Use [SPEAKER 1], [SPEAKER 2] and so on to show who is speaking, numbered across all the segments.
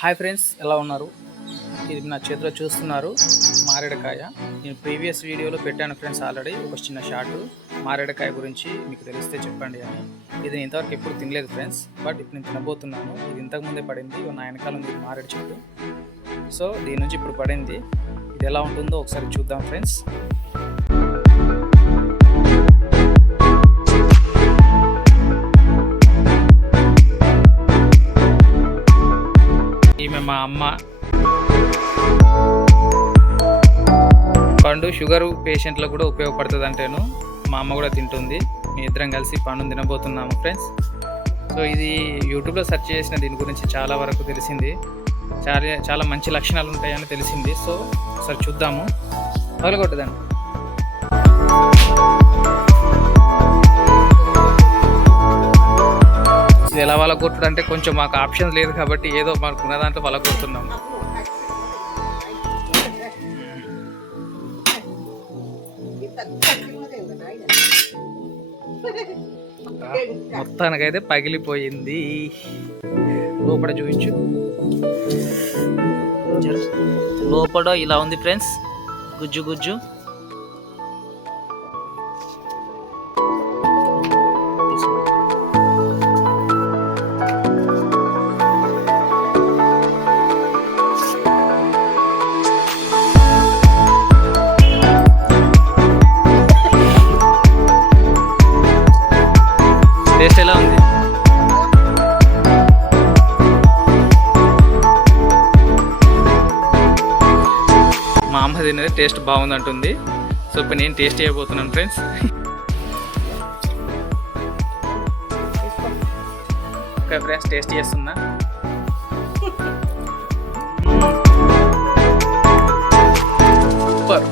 [SPEAKER 1] Hi friends ఎలా ఉన్నారు? ఇది నా చేతిలో చూస్తున్నారు మారేడుకాయ. నేను ప్రీవియస్ వీడియోలో పెట్టాను ఫ్రెండ్స్ ఆల్రెడీ ఒక చిన్న షార్ట్ మారేడుకాయ గురించి మీకు తెలిస్తే చెప్పండి అని. ఇది నేను ఇంతవరకు ఎప్పుడు తినలేదు ఫ్రెండ్స్ బట్ ఇప్పుడు నేను తినబోతున్నాను. ఇది ఇంతకుముందే పడింది నా వెనకాల ఉంది మారేడు చెట్టు. సో దీని నుంచి ఇప్పుడు పడింది. ఇది ఎలా ఉంటుందో ఒకసారి చూద్దాం ఫ్రెండ్స్. మా అమ్మ. పండు షుగర్ పేషెంట్లకు కూడా ఉపయోగపడుతుంది అంటేను మా అమ్మ కూడా తింటుంది. మీ ఇద్దరం కలిసి పండును తినబోతున్నాము ఫ్రెండ్స్. సో ఇది యూట్యూబ్లో సెర్చ్ చేసిన దీని గురించి చాలా వరకు తెలిసింది. చాలా చాలా మంచి లక్షణాలు ఉంటాయని తెలిసింది. సో ఒకసారి చూద్దాము. పగలగొట్టదండి ఎలా వలగొట్టుడు అంటే కొంచెం మాకు ఆప్షన్ లేదు కాబట్టి ఏదో మాకు ఉన్న దాంట్లో వలగొడుతున్నాము మొత్తానికైతే పగిలిపోయింది. లోపల చూపించు. లోపల ఇలా ఉంది ఫ్రెండ్స్. గుజ్జు గుజ్జు. తినేది టేస్ట్ బాగుంది అంటుంది సో ఇప్పుడు నేను టేస్ట్ చేయబోతున్నాను ఫ్రెండ్స్. ఓకే ఫ్రెండ్స్ టేస్ట్ చేస్తున్నా. సూపర్.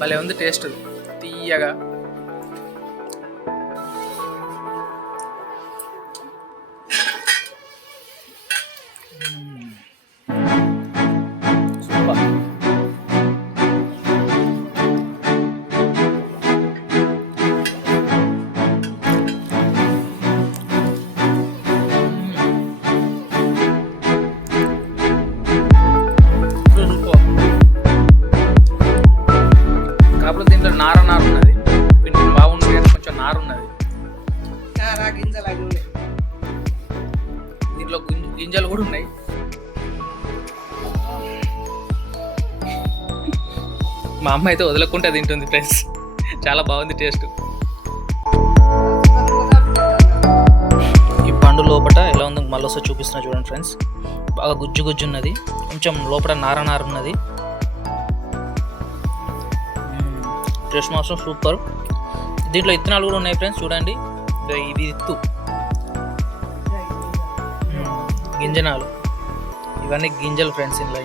[SPEAKER 1] భలే ఉంది టేస్ట్. తీయగా. కూడా ఉన్నాయి మా అమ్మ అయితే వదలకుండా తింటుంది ఫ్రెండ్స్ చాలా బాగుంది టేస్ట్ ఈ పండు లోపల ఎలా ఉందో మళ్ళీ చూపిస్తున్నా చూడండి ఫ్రెండ్స్ బాగా గుజ్జు గుజ్జు ఉన్నది కొంచెం లోపల నార నార ఉన్నది టేస్ట్ మాత్రం సూపర్. దీంట్లో ఇత్తనాలు కూడా ఉన్నాయి ఫ్రెండ్స్ చూడండి. ఇది ఇత్తు. గింజనాలు. ఇవన్నీ గింజలు ఫ్రెండ్స్ ఇందులో.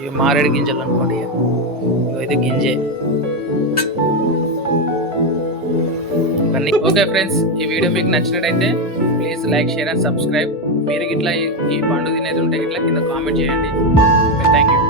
[SPEAKER 1] ఇవి మారేడు గింజలు అనుకోండి. ఇవైతే ఇది గింజే. ఇవన్నీ. ఓకే ఫ్రెండ్స్ ఈ వీడియో మీకు నచ్చినట్టయితే please like share and subscribe. మీరు ఇట్లా ఈ పండు తినేది ఉంటే ఇట్లా కింద కామెంట్ చేయండి. Thank you.